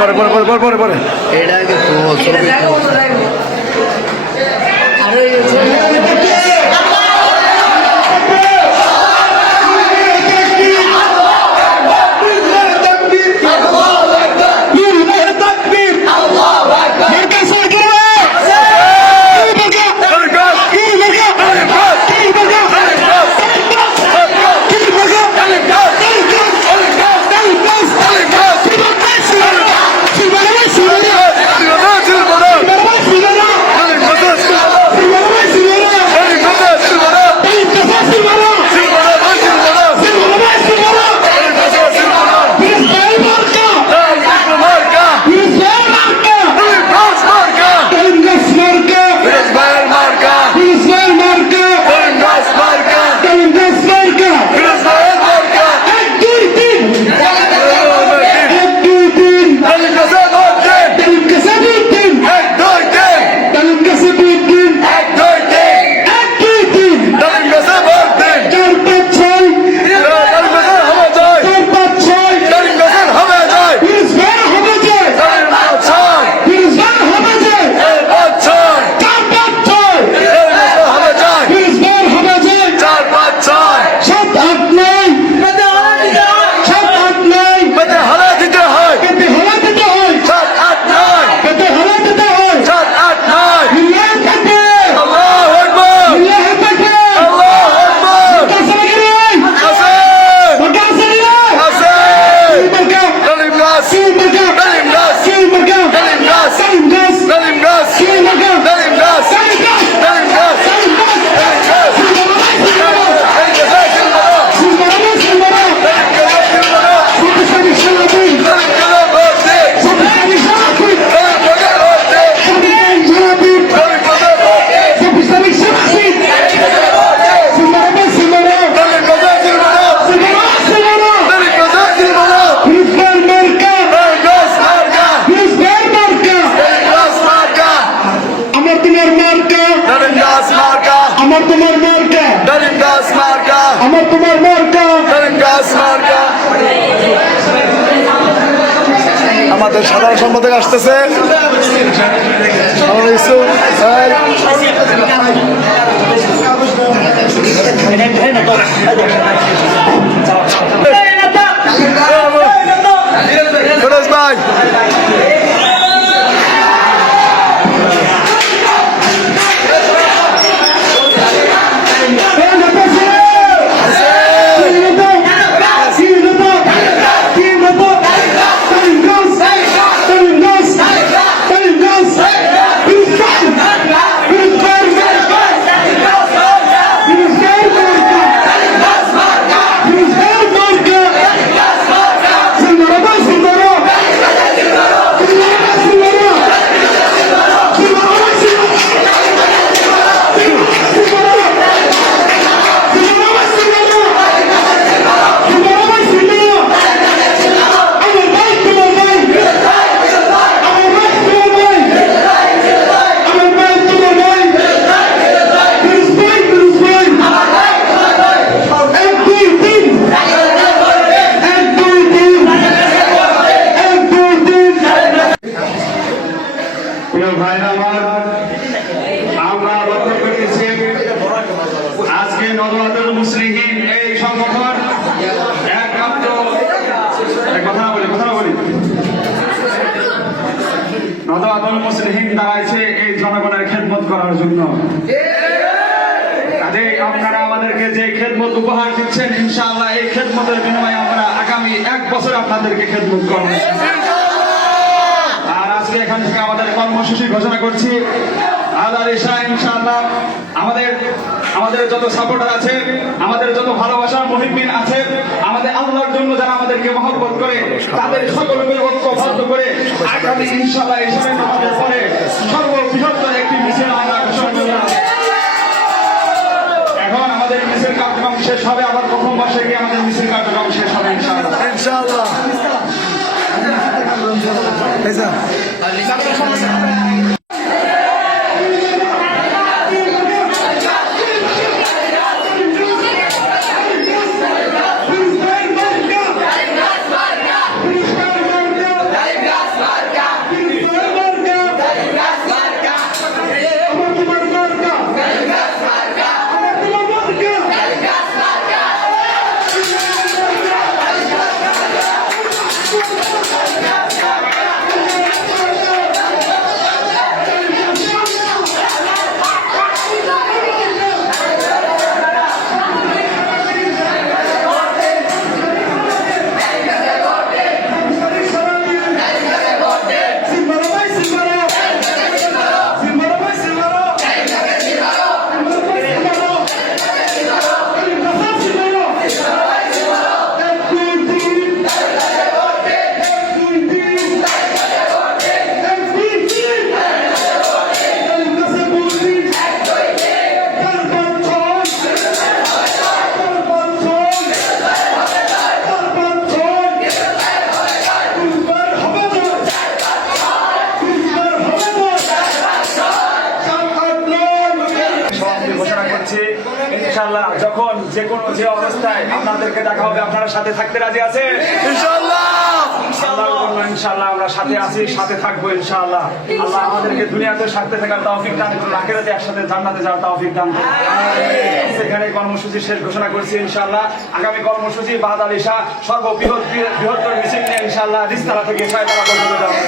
পরে পরে পরে পরে পরে পরে। এটা মার্কা আমার তোমার মার্কা। আমার তোমার মার্কা। আমাদের সাধারণ সম্পাদক আসতেছে। আমাদের মুসলিমিন দাঁড়াইছে এই জনগণের খেদমত করার জন্য। আপনারা আমাদেরকে যে খেদমত উপহার দিচ্ছেন, ইনশাআল্লাহ এই খেদমতের বিনিময়ে আমরা আগামী এক বছর আপনাদেরকে খেদমত করব। আর আজকে এখান থেকে আমাদের কর্মসূচি ঘোষণা করছি। আদার ইশা ইনশাআল্লাহ। আমাদের আমাদের যত সাপোর্টার আছে আমাদের যত ভালোবাসার মহিমিন আছে আমাদের আল্লাহর জন্য যারা আমাদেরকে মহব্বত করে তাদের সকলকে ঐক্যবদ্ধ করে আগামী ইনশাআল্লাহ ইসলামের নামাজের পরে সর্ববৃহত্তর একটি মিছিল আমরা ঘোষণা করলাম। এখন আমাদের মিছিল কার্যক্রম শেষ হবে আবার প্রথম মাসে গিয়ে আমাদের মিছিল কার্যক্রম শেষ হবে ইনশাআল্লাহ। ইনশাআল্লাহ। আপনাদেরকে দেখা হবে আপনারা সাথে থাকতে রাজি আছে ইনশাআল্লাহ! আমরা সাথে আছি সাথে থাকব ইনশাআল্লাহ। আল্লাহ আমাদেরকে দুনিয়াতে সাথে থাকার তৌফিক দান করুন আখেরাতে একসাথে জান্নাতে যাওয়ার তৌফিক দান করুন। সেখানে কর্মসূচি শেষ ঘোষণা করছি ইনশাআল্লাহ। আগামী কর্মসূচি বাদ আলী শাহ সর্ববৃহৎ বৃহত্তর মিছিল নিয়ে ইনশাআল্লাহ রিস্তারা থেকে ছয়তলা পর্যন্ত যাবে।